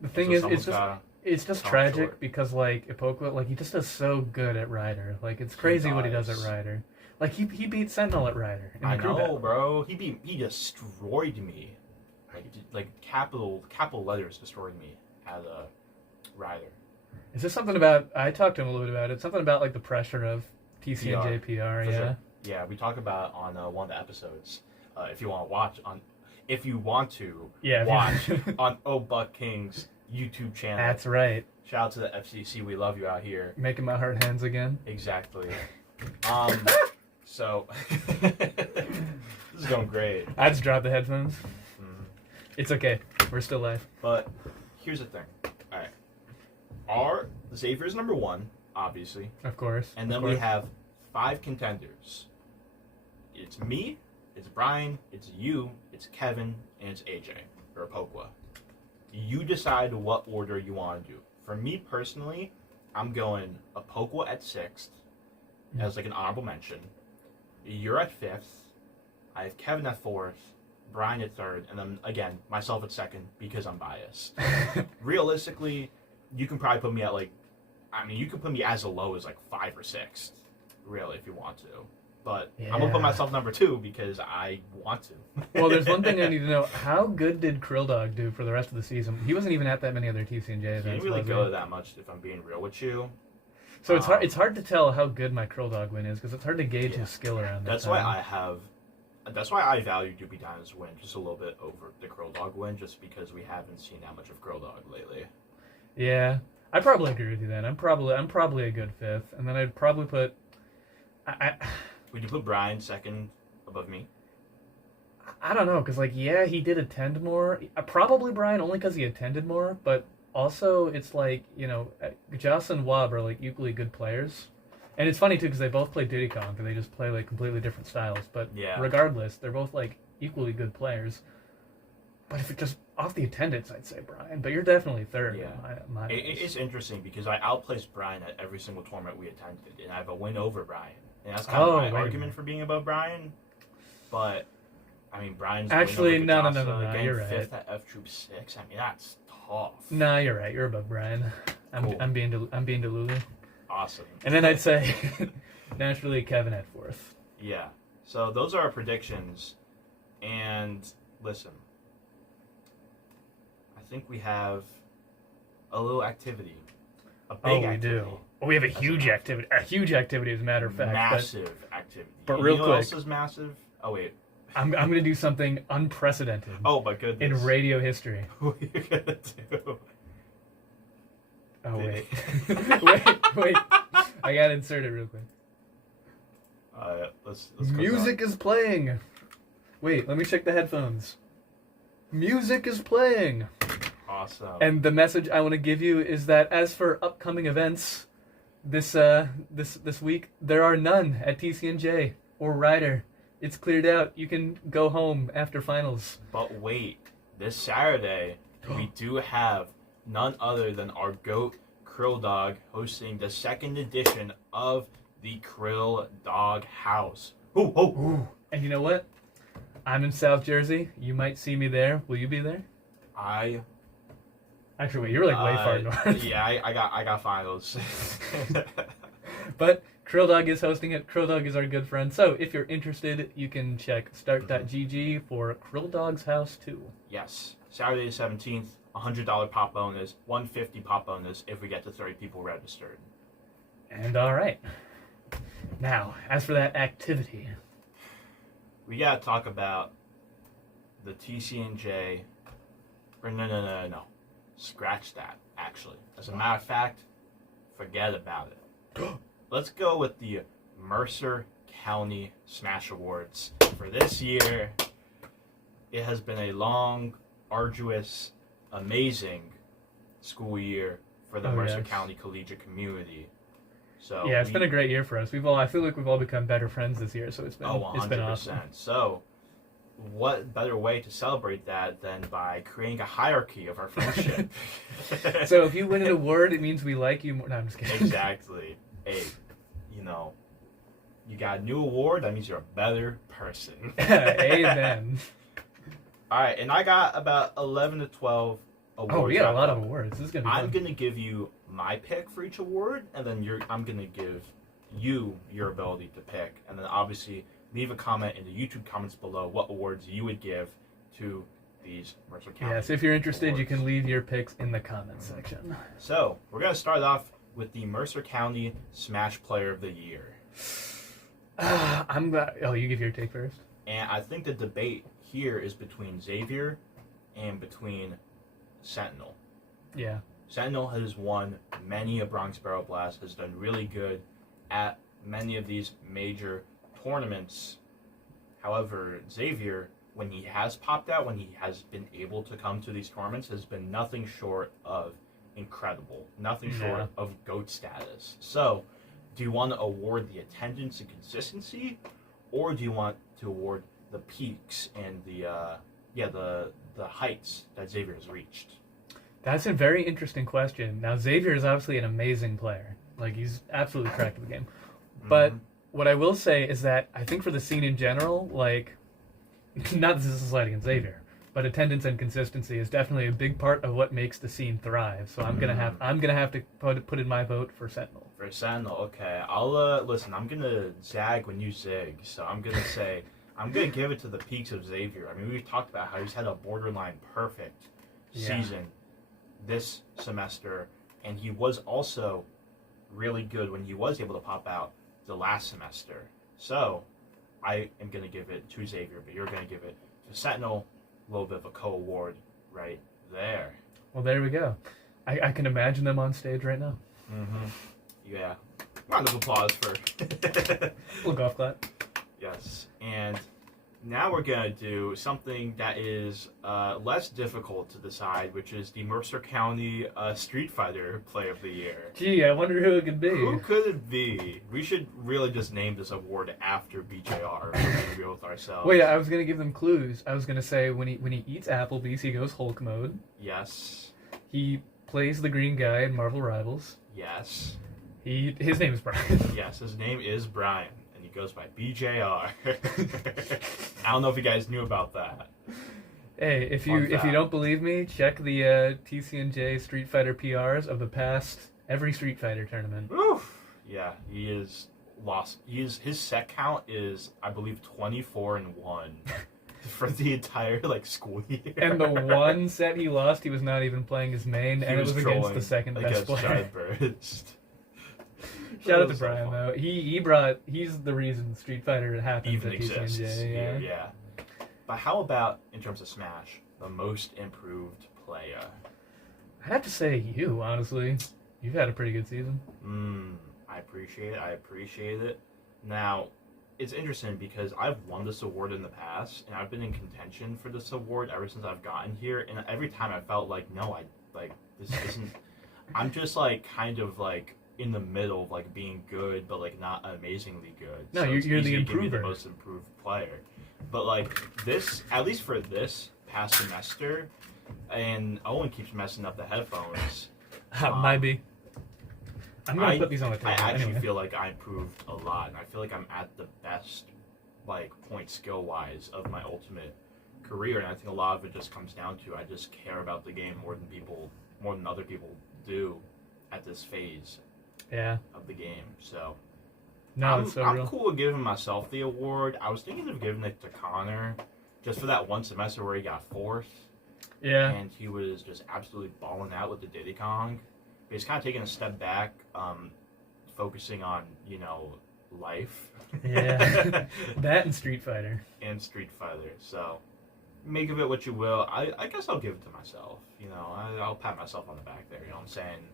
The thing So is, someone's it's just come tragic short. because Ipokwa, he just does so good at Ryder. It's crazy what he does at does. Ryder. He beat Sentinel at Ryder. In I the crew know, battle. bro. He destroyed me. Capital letters destroyed me as a rider. Is this something about? I talked to him a little bit about it. Something about the pressure of TCNJ PR. For Yeah. sure. Yeah, we talk about on one of the episodes. If you want to watch on Oh Buck King's YouTube channel. That's right. Shout out to the FCC. We love you out here. Making my heart hands again. Exactly. So this is going great. I just dropped the headphones. Mhm. It's okay. We're still live. But here's the thing. All right. Xavier's number 1, obviously. Of course. And then we have 5 contenders. It's me, it's Brian, it's you, it's Kevin, and it's AJ, or Apokwa. You decide what order you want to do. For me personally, I'm going Apokwa at 6th as an honorable mention. You're at 5th. I have Kevin at 4th, Brian at 3rd, and then again, myself at 2nd because I'm biased. Realistically, you can probably put me at you can put me as low as 5 or 6th, really, if you want to. But I'm gonna put myself number 2 because I want to. Well, there's one thing I need to know. How good did Krill Dog do for the rest of the season? He wasn't even at that many other TCNJ He events. didn't really was go he? that much, if I'm being real with you. So it's hard to tell how good my Krill Dog win is because it's hard to gauge his skill around that That's time. That's why I value Doopy Dino's win just a little bit over the Krill Dog win, just because we haven't seen that much of Krill Dog lately. Yeah, I probably agree with you then. I'm probably a good 5th, and then I'd probably put. Would you put Brian 2nd above me? I don't know, because he did attend more. Probably Brian only because he attended more, but also it's Joss and Wob are equally good players. And it's funny too because they both play Diddy Kong, and they just play completely different styles. But regardless, they're both equally good players. But if it just off the attendance, I'd say Brian. But you're definitely 3rd. Yeah, it's interesting because I outplaced Brian at every single tournament we attended, and I have a win over Brian. And that's kind of my argument for being above Brian. But I mean, Brian's actually win no. getting You're right. 5th at F Troop 6. I mean, that's tough. No, you're right. You're above Brian. Cool. I'm being Delulu. Awesome. And then I'd say naturally Kevin at 4th. Yeah. So those are our predictions. And listen, I think we have a little activity. A big activity. We do. We have a huge activity. A huge activity, as a matter of fact. Massive activity. But you real know quick. What else is massive? Oh wait. I'm going to do something unprecedented. Oh my goodness. In radio history. What are you gonna do? Oh wait. wait. I gotta insert it real quick. Let's Music is playing. Wait, let me check the headphones. Music is playing. Awesome. And the message I want to give you is that as for upcoming events, this week there are none at TCNJ or Ryder. It's cleared out. You can go home after finals. But wait, this Saturday we do have none other than our GOAT Krill Dog hosting the 2nd edition of the Krill Dog House, Ooh. And you know what? I'm in South Jersey. You might see me there. Will you be there? Actually, wait, you're like way far north. Yeah, I got finals. But Krill Dog is hosting it. Krill Dog is our good friend. So if you're interested, you can check start.gg for Krill Dog's House 2. Yes. Saturday the 17th, $100 pop bonus, $150 pop bonus if we get to 30 people registered. And all right. Now, as for that activity, we got to talk about the TCNJ. Or no. Scratch that, actually. As a matter of fact, forget about it. Let's go with the Mercer County Smash Awards. For this year, it has been a long, arduous, amazing school year for the Mercer County collegiate community. So yeah, it's been a great year for us. I feel like we've all become better friends this year, so it's been awesome. So what better way to celebrate that than by creating a hierarchy of our friendship? So if you win an award, it means we like you more. No, I'm just kidding. Exactly. Hey, you got a new award, that means you're a better person. Amen. All right, and I got about 11 to 12 awards. Oh, we got a lot of awards. This is going to be fun. I'm going to give you my pick for each award, and then I'm going to give you your ability to pick. And then obviously leave a comment in the YouTube comments below what awards you would give to these Mercer County. Yes, if you're interested, awards. You can leave your picks in the comments section. So, we're going to start off with the Mercer County Smash Player of the Year. I'm glad. Oh, you give your take first. And I think the debate here is between Xavier and between Sentinel. Yeah. Sentinel has won many a Bronx Barrel Blast, has done really good at many of these major tournaments. However, Xavier, when he has popped out, when he has been able to come to these tournaments, has been nothing short of incredible. Nothing short of GOAT status. So, do you want to award the attendance and consistency, or do you want to award the peaks and the heights that Xavier has reached? That's a very interesting question. Now, Xavier is obviously an amazing player. Like, he's absolutely cracked the game. But what I will say is that I think for the scene in general, like, not that this is a slight against Xavier, but attendance and consistency is definitely a big part of what makes the scene thrive. So I'm gonna have to put in my vote for Sentinel. For Sentinel, okay. I'll listen. I'm gonna zag when you zig. So I'm gonna say I'm gonna give it to the peaks of Xavier. I mean, we've talked about how he's had a borderline perfect season this semester, and he was also really good when he was able to pop out the last semester. So I am gonna give it to Xavier, but you're gonna give it to Sentinel. A little bit of a co-award right there. Well, there we go. I can imagine them on stage right now. Yeah. Round of applause for little golf clap. Yes. And now we're going to do something that is less difficult to decide, which is the Mercer County Street Fighter Play of the Year. Gee, I wonder who it could be. Who could it be? We should really just name this award after BJR. We're going to go with ourselves. Wait, I was going to give them clues. I was going to say when he eats Applebee's, he goes Hulk mode. Yes. He plays the green guy in Marvel Rivals. Yes. His name is Brian. Yes, his name is Brian. Goes by BJR. I don't know if you guys knew about that. Hey, if you don't believe me, check the TCNJ Street Fighter PRs of the past every Street Fighter tournament. Oof. Yeah, he is lost. His set count is, I believe, 24-1 for the entire school year. And the one set he lost, he was not even playing his main, and it was against the second best player. Shout out to Brian though. He's the reason Street Fighter happens even at exists. TCNJ. Yeah. But how about in terms of Smash, the most improved player? I'd have to say you, honestly. You've had a pretty good season. I appreciate it. Now, it's interesting because I've won this award in the past, and I've been in contention for this award ever since I've gotten here. And every time I felt this isn't. I'm just kind of in the middle of being good, but not amazingly good. No, so you're the improver. Give me the most improved player. But this, at least for this past semester, and Owen keeps messing up the headphones. Might be. I'm gonna put these on the table. I actually feel like I improved a lot, and I feel like I'm at the best like point skill wise of my ultimate career, and I think a lot of it just comes down to I just care about the game more than other people do at this phase of the game. So I'm cool with giving myself the award. I was thinking of giving it to Connor just for that one semester where he got fourth. Yeah. And he was just absolutely balling out with the Diddy Kong. But he's kind of taking a step back, focusing on, life. Yeah. That and Street Fighter. So, make of it what you will. I guess I'll give it to myself. I'll pat myself on the back there. You know what I'm saying?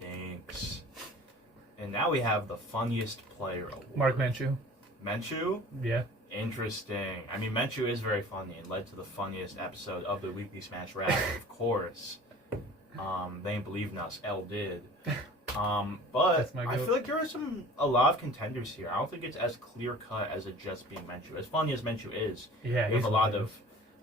Thanks. And now we have the funniest player award. Mark Menchu. Menchu? Yeah. Interesting. I mean, Menchu is very funny and led to the funniest episode of the Weekly Smash Rap, of course. They ain't believing us. L did. But I feel like there are a lot of contenders here. I don't think it's as clear cut as it just being Menchu. As funny as Menchu is, yeah, we have a lot of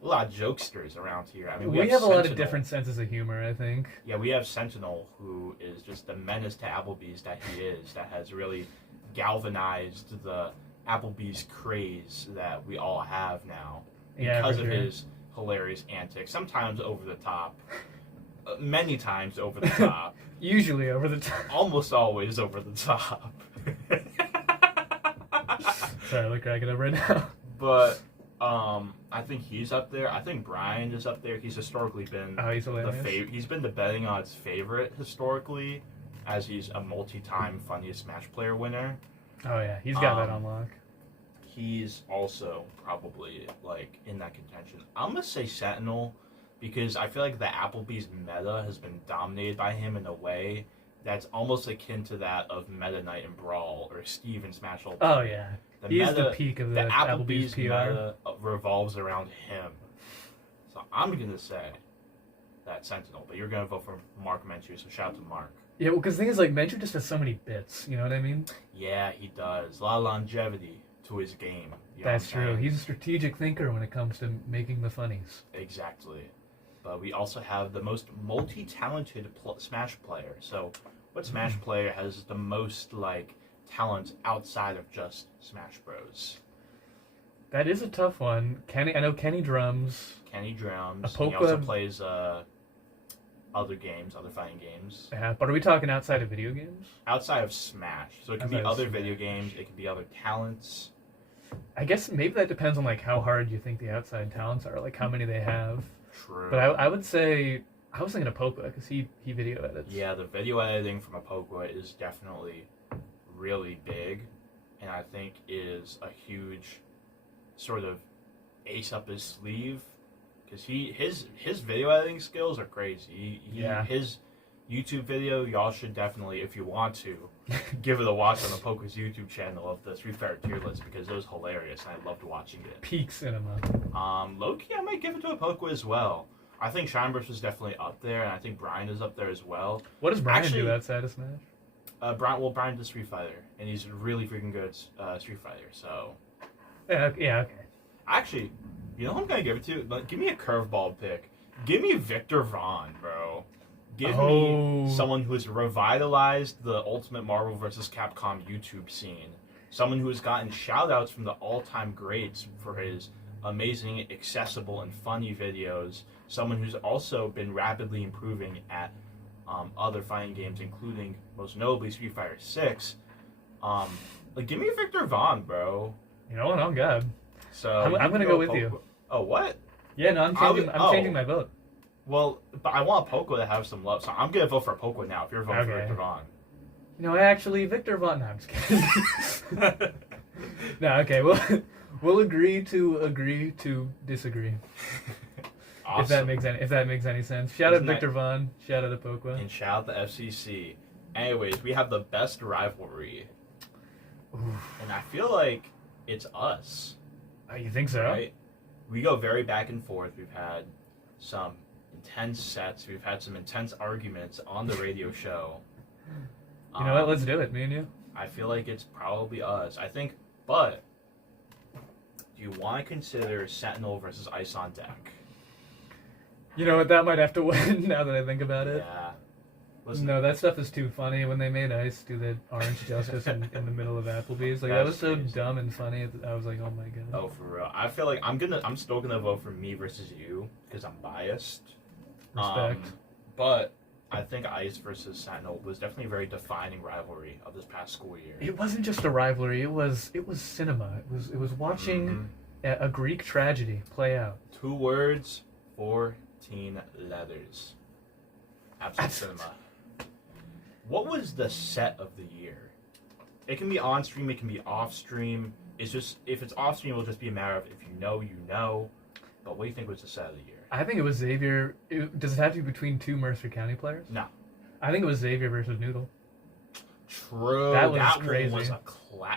jokesters around here. I mean, we have a lot of different senses of humor, I think. Yeah, we have Sentinel, who is just the menace to Applebee's that he is, that has really galvanized the Applebee's craze that we all have now because of his hilarious antics, sometimes over the top, many times over the top. Usually over the top. Almost always over the top. Sorry, I'm cracking up right now. But I think he's up there. I think Brian is up there. He's historically been he's been the betting odds favorite historically, as he's a multi-time funniest Smash player winner. Oh yeah, he's got that on lock. He's also probably like in that contention. I'm gonna say Sentinel because I feel like the Applebee's meta has been dominated by him in a way that's almost akin to that of Meta Knight and Brawl or Steve in Smash Ultimate. Oh yeah, he's the peak of the Applebee's PR. Meta revolves around him. So I'm gonna say that Sentinel, but you're gonna vote for Mark Menchu. So shout out to Mark. Yeah, well, because the thing is, like, Menchu just has so many bits. You know what I mean? Yeah, he does. A lot of longevity to his game. That's true. He's a strategic thinker when it comes to making the funnies. Exactly. But we also have the most multi-talented Smash player. So, what Smash player has the most, like, talent outside of just Smash Bros? That is a tough one. I know Kenny drums. He also plays other fighting games. Yeah, but are we talking outside of video games? Outside of Smash. So it can be other video games, it can be other talents. I guess maybe that depends on like how hard you think the outside talents are, like how many they have. True. But I would say, I was thinking of Popa because he video edits. Yeah, the video editing from Apokwa is definitely really big, and I think is a huge sort of ace up his sleeve. Because his video editing skills are crazy. His YouTube video, y'all should definitely, if you want to, give it a watch on the Poke's YouTube channel of the Street Fighter tier list because it was hilarious and I loved watching it. Peak cinema. Low-key, I might give it to a Poke as well. I think Shineburst is definitely up there, and I think Brian is up there as well. What does Brian do outside of Smash? Brian does Street Fighter, and he's really freaking good at Street Fighter, so... Yeah, okay. Actually... You know who I'm going to give it to? Like, give me a curveball pick. Give me Victor Vaughn, bro. Give me someone who has revitalized the Ultimate Marvel vs. Capcom YouTube scene. Someone who has gotten shout-outs from the all-time greats for his amazing, accessible, and funny videos. Someone who's also been rapidly improving at other fighting games, including, most notably, Street Fighter 6. Give me Victor Vaughn, bro. You know what? I'm good. So I'm going to go with you. Oh, what? Yeah, no, I'm changing my vote. Well, but I want Poco to have some love, so I'm going to vote for Poco now if you're voting for Victor Vaughn. You know, actually, Victor Vaughn... No, I'm just kidding. No, okay, we'll agree to disagree. Awesome. If that makes any sense. Shout out Victor Vaughn, shout out to Poco. And shout out the FCC. Anyways, we have the best rivalry. Oof. And I feel like it's us. Oh, you think so? Right? We go very back and forth. We've had some intense sets. We've had some intense arguments on the radio show. You know what? Let's do it, me and you. I feel like it's probably us. I think, but do you want to consider Sentinel versus Ice on Deck? You know what? That might have to win now that I think about it. Yeah. No, that stuff is too funny. When they made Ice do the Orange Justice in the middle of Applebee's, like that was so dumb and funny. I was like, oh my god. Oh, for real. I feel like I'm still gonna vote for me versus you because I'm biased. Respect. But I think Ice versus Sentinel was definitely a very defining rivalry of this past school year. It wasn't just a rivalry. It was cinema. It was watching a Greek tragedy play out. 2 words, 14 letters. Absolute cinema. What was the set of the year? It can be on stream, it can be off stream. It's just, if it's off stream, it'll just be a matter of if you know, you know. But what do you think was the set of the year? I think it was Xavier. Does it have to be between 2 Mercer County players? No. I think it was Xavier versus Noodle. True. That was crazy. crazy.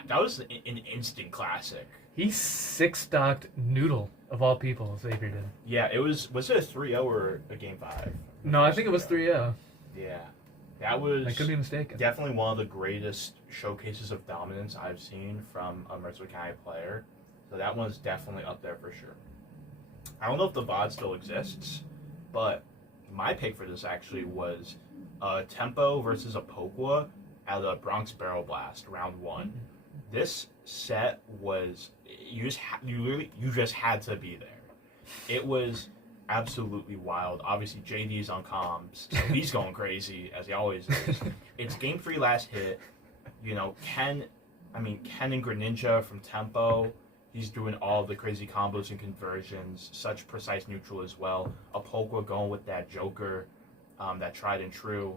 That was an instant classic. He 6-stocked Noodle, of all people, Xavier did. Yeah, it was it a 3-0 or a game 5? No, I think it was 3-0. Yeah. That was... I could be mistaken. Definitely one of the greatest showcases of dominance I've seen from a Mercer County player. So that one's definitely up there for sure. I don't know if the VOD still exists, but my pick for this actually was Tempo versus Apokwa at the Bronx Barrel Blast, round 1. This set was... You just had to be there. It was absolutely wild. Obviously, JD's on comms, so he's going crazy, as he always is. It's game 3 last hit. You know, Ken and Greninja from Tempo, he's doing all the crazy combos and conversions, such precise neutral as well. Apokwa going with that Joker, that tried and true.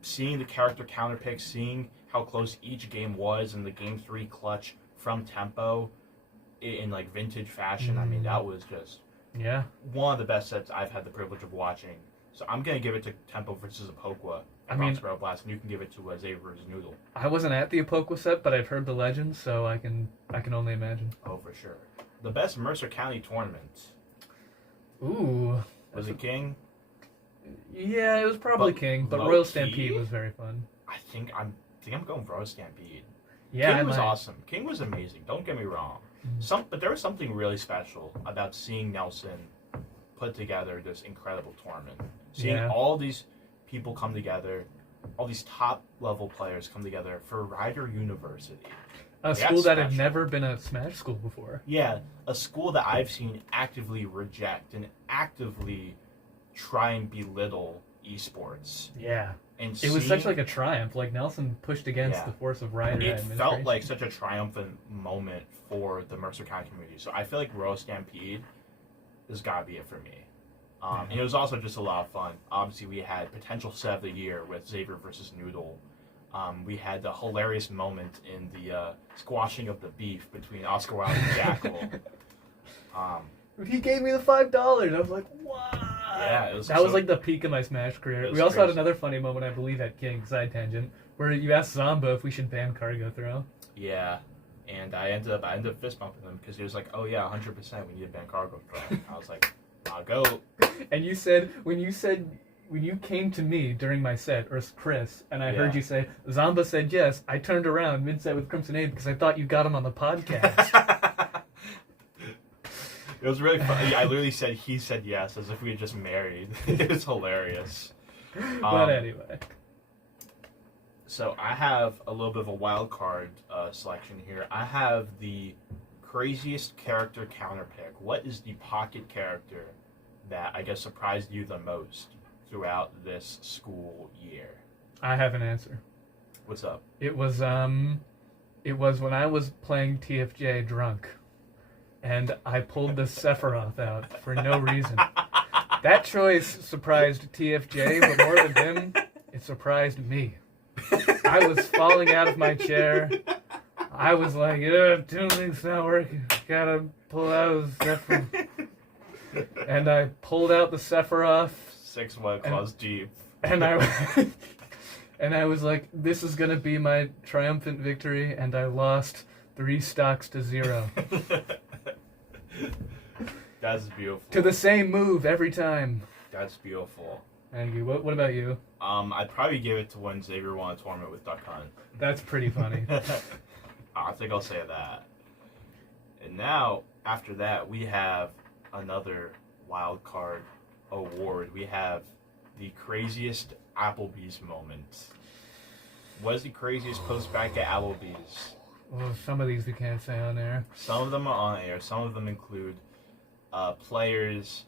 Seeing the character counter picks, seeing how close each game was in the game 3 clutch from Tempo in like vintage fashion, I mean, that was just... Yeah. one of the best sets I've had the privilege of watching. So I'm going to give it to Tempo versus Apokwa at Bronx Barrel Blast, and you can give it to Xavier versus Noodle. I wasn't at the Apokwa set, but I've heard the legends, so I can only imagine. Oh, for sure. The best Mercer County tournament. Ooh. Was it King? Yeah, it was probably King, but Royal Stampede was very fun. I think I'm going for Royal Stampede. Yeah, King was awesome. King was amazing. Don't get me wrong. But there was something really special about seeing Nelson put together this incredible tournament. Seeing all these people come together, all these top level players come together for Rider University. A school that had never been a Smash school before. Yeah, a school that I've seen actively reject and actively try and belittle esports. Yeah. And it was such like a triumph. Like Nelson pushed against the force of Rider. It felt like such a triumphant moment for the Mercer County community. So I feel like Royal Stampede has got to be it for me. And it was also just a lot of fun. Obviously, we had potential set of the year with Xavier versus Noodle. We had the hilarious moment in the squashing of the beef between Oscar Wilde and Jackal. He gave me the $5. I was like, what? Yeah, that was like the peak of my Smash career. We also had another funny moment, I believe, at King, side tangent, where you asked Zomba if we should ban cargo throw. Yeah, and I ended up fist bumping him because he was like, "Oh yeah, 100%, we need to ban cargo throw." I was like, "I'll go." And you said when you came to me during my set, or Chris, and I heard you say Zomba said yes, I turned around mid set with Crimson Aid because I thought you got him on the podcast. It was really funny. I literally said he said yes as if we had just married. It was hilarious. But anyway. So I have a little bit of a wild card selection here. I have the craziest character counter pick. What is the pocket character that I guess surprised you the most throughout this school year? I have an answer. What's up? It was when I was playing TFJ drunk. And I pulled the Sephiroth out for no reason. That choice surprised TFJ, but more than him, it surprised me. I was falling out of my chair. I was like, tuning's not working. Gotta pull out the Sephiroth. And I pulled out the Sephiroth. 6 White Claws deep. And I was like, this is gonna be my triumphant victory, and I lost 3 stocks to 0. That's beautiful. To the same move every time. That's beautiful. Thank you. What about you? I'd probably give it to when Xavier won a tournament with Duck Hunt. That's pretty funny. I think I'll say that. And now, after that, we have another wild card award. We have the craziest Applebee's moment. What is the craziest post-bracket Applebee's? Well, some of these we can't say on air. Some of them are on air. Some of them include players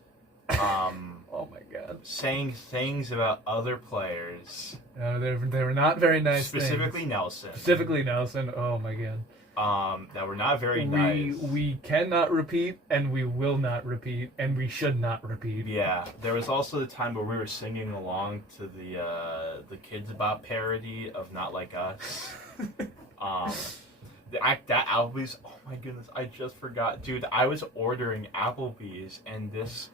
oh my god. saying things about other players. They were not very nice Specifically things. Nelson. Specifically Nelson. Oh my god. That were not very nice. We cannot repeat, and we will not repeat, and we should not repeat. Yeah, there was also the time where we were singing along to the Kids Bop parody of Not Like Us. That Applebee's, oh my goodness, I just forgot. Dude, I was ordering Applebee's, and this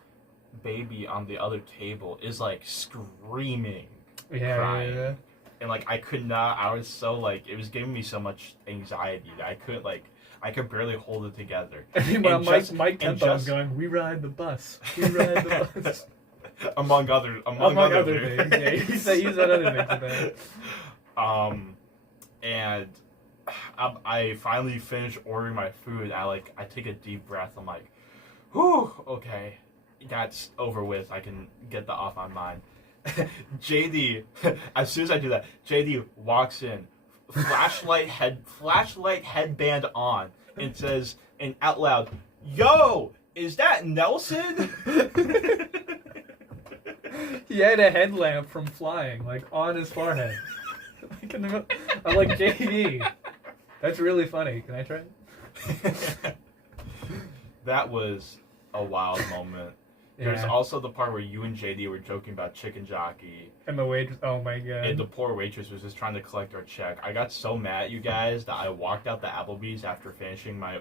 baby on the other table is like screaming, crying. Yeah. And like I could not, I was so like, it was giving me so much anxiety that I could barely hold it together. Well, Mike Tempo was going, we ride the bus. We ride the bus. among other things. Yeah, he said other things today. And I finally finished ordering my food. I take a deep breath. I'm like, whew, okay, that's over with. I can get that off my mind. JD, as soon as I do that, JD walks in, flashlight headband on, and says, and out loud, "Yo, is that Nelson?" He had a headlamp from flying, like, on his forehead. I'm like, JD, that's really funny. Can I try it? That was a wild moment. There's also the part where you and JD were joking about chicken jockey. And the waitress, oh my god. And the poor waitress was just trying to collect our check. I got so mad at you guys that I walked out the Applebee's after finishing my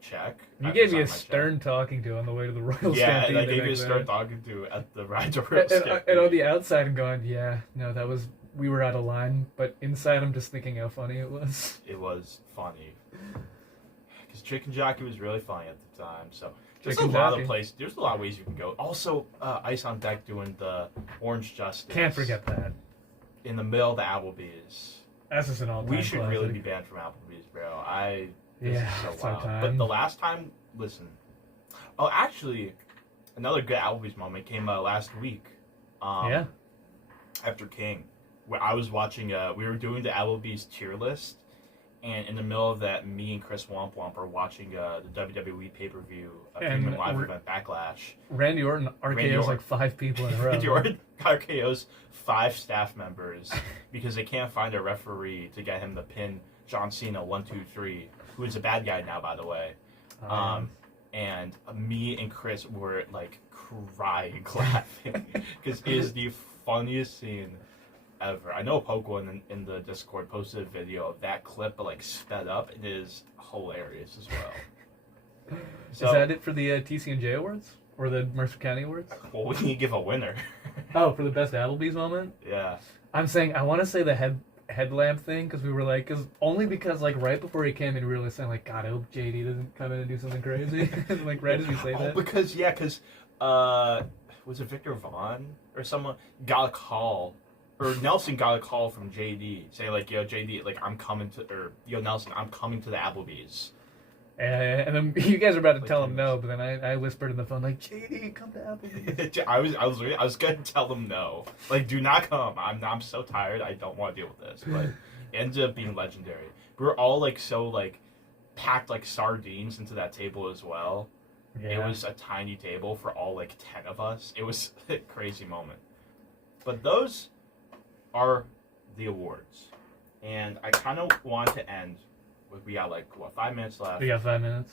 check. You gave me a stern talking to on the way to the Royal Stampede. Yeah, and I gave you a stern talking to at the ride to Royal Stampede. And on the outside I'm going, yeah, no, we were out of line. But inside I'm just thinking how funny it was. It was funny. Because chicken jockey was really funny at the time, so... There's a lot of places. There's a lot of ways you can go. Also, Ice on Deck doing the Orange Justice. Can't forget that. In the middle of the Applebee's. That's just an all-time We should classic. really be banned from Applebee's, bro. This is so wild. But the last time, listen. Oh, actually, another good Applebee's moment came last week. Yeah. After King, where I was watching. We were doing the Applebee's tier list. And in the middle of that, me and Chris Womp Womp are watching the WWE pay-per-view Premium Live event Backlash. Randy Orton RKO's like 5 people in a row. Randy Orton RKO's 5 staff members because they can't find a referee to get him to pin John Cena 1, 2, 3, who is a bad guy now, by the way. And me and Chris were like crying, laughing because it is the funniest scene ever. I know Pokemon in the Discord posted a video of that clip, but like sped up. It is hilarious as well. So, is that it for the TCNJ Awards or the Mercer County Awards? Well, we need to give a winner. Oh, for the best Applebee's moment? Yeah. I'm saying I want to say the headlamp thing because we were like, only because like right before he came in, we were saying like, God, I hope JD doesn't come in and do something crazy. Like right as we say that. Because was it Victor Vaughn or someone got a call? Or Nelson got a call from JD saying like, yo, JD, like I'm coming to, or yo, Nelson, I'm coming to the Applebee's. And then you guys are about to tell him no, but then I whispered in the phone like, JD, come to Applebee's. I was gonna tell them no, like do not come. I'm so tired. I don't want to deal with this. But it ended up being legendary. We were all like so like packed like sardines into that table as well. Yeah. It was a tiny table for all like 10 of us. It was a crazy moment. But those are the awards, and I kind of want to end with, we got like 5 minutes left. We got 5 minutes.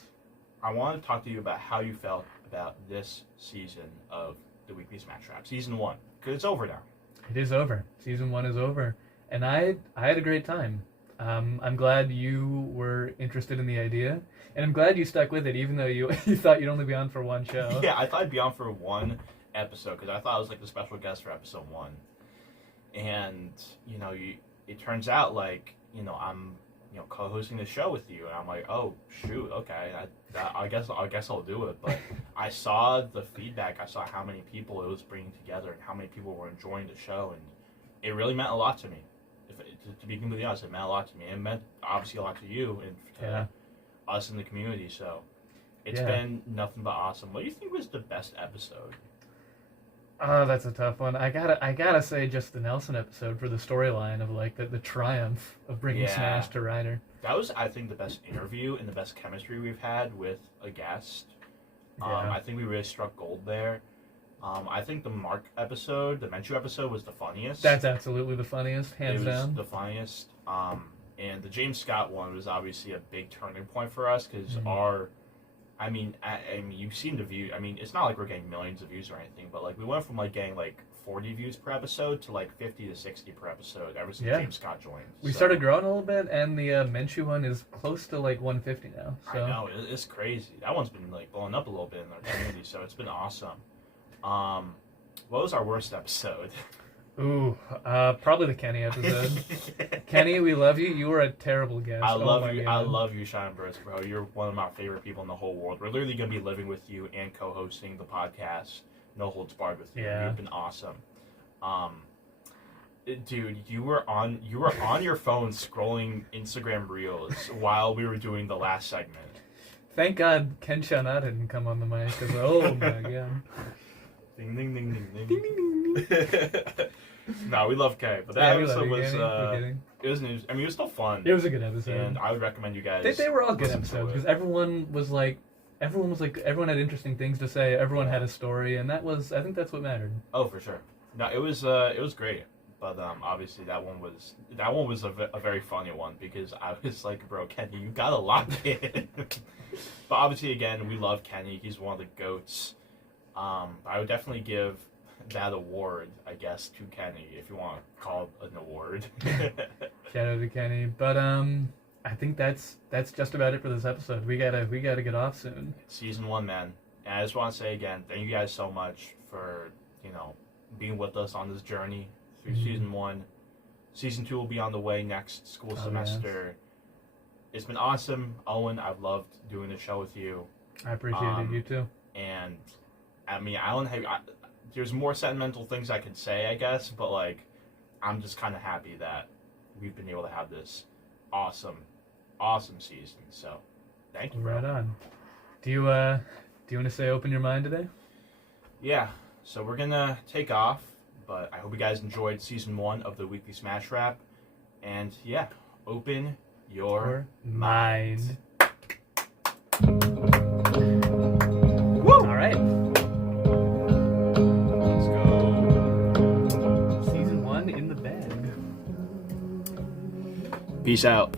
I want to talk to you about how you felt about this season of the Weekly Smash Rap, season 1, because it's over now. It is over. Season 1 is over, and I had a great time. I'm glad you were interested in the idea, and I'm glad you stuck with it, even though you thought you'd only be on for one show. Yeah, I thought I'd be on for one episode because I thought I was like the special guest for episode 1. And it turns out like I'm co-hosting the show with you, and I'm like, oh shoot, okay, I guess I'll do it. But I saw the feedback, I saw how many people it was bringing together, and how many people were enjoying the show, and it really meant a lot to me. To be completely honest, it meant a lot to me. It meant obviously a lot to you and to us in the community. So it's been nothing but awesome. What do you think was the best episode? Oh, that's a tough one. I gotta say just the Nelson episode for the storyline of like the triumph of bringing Yeah. Smash to Ryder. That was, I think, the best interview and the best chemistry we've had with a guest. Yeah. I think we really struck gold there. I think the Mark episode, the Menchu episode, was the funniest. That's absolutely the funniest, hands It was down. the funniest. And the James Scott one was obviously a big turning point for us because I mean, you've seen the view. I mean, it's not like we're getting millions of views or anything, but like we went from like getting like 40 views per episode to like 50 to 60 per episode ever since James Scott joined. We started growing a little bit, and the Menchu one is close to like 150 now. So. I know, it's crazy. That one's been like blowing up a little bit in our community, so it's been awesome. What was our worst episode? Ooh, probably the Kenny episode. Kenny, we love you. You were a terrible guest. I love my you. God. I love you, Shine Burst, bro. You're one of my favorite people in the whole world. We're literally gonna be living with you and co-hosting the podcast, No Holds Barred, with you. Yeah. You've been awesome. Dude, you were on your phone scrolling Instagram Reels while we were doing the last segment. Thank God Ken Chanada didn't come on the mic, because oh my God. Ding ding ding ding ding. Ding ding ding. No, we love Kay, but Yeah, that we love episode you, was Kenny. We're kidding. it was I mean, it was still fun. It was a good episode. And I would recommend you guys. They were all good listen to episodes it. because everyone had interesting things to say. Everyone had a story, and I think that's what mattered. Oh, for sure. No, it was great. But obviously that one was a very funny one because I was like, bro, Kenny, you gotta lock in. But obviously, again, we love Kenny. He's one of the goats. I would definitely give that award, I guess, to Kenny if you want to call it an award. Shout out to Kenny, but I think that's just about it for this episode. We gotta get off soon. Season 1, man. And I just want to say again, thank you guys so much for being with us on this journey through Season 1. Season 2 will be on the way next school semester. It's been awesome, Owen. I've loved doing the show with you. I appreciate it. You too. And I mean, there's more sentimental things I could say, I guess, but like, I'm just kind of happy that we've been able to have this awesome season. So, thank you, bro. Right on. Do you want to say open your mind today? Yeah. So we're gonna take off, but I hope you guys enjoyed Season 1 of the Weekly Smash Wrap. And yeah, open your mind. Woo! All right. Let's go. Season 1 in the bag. Peace out.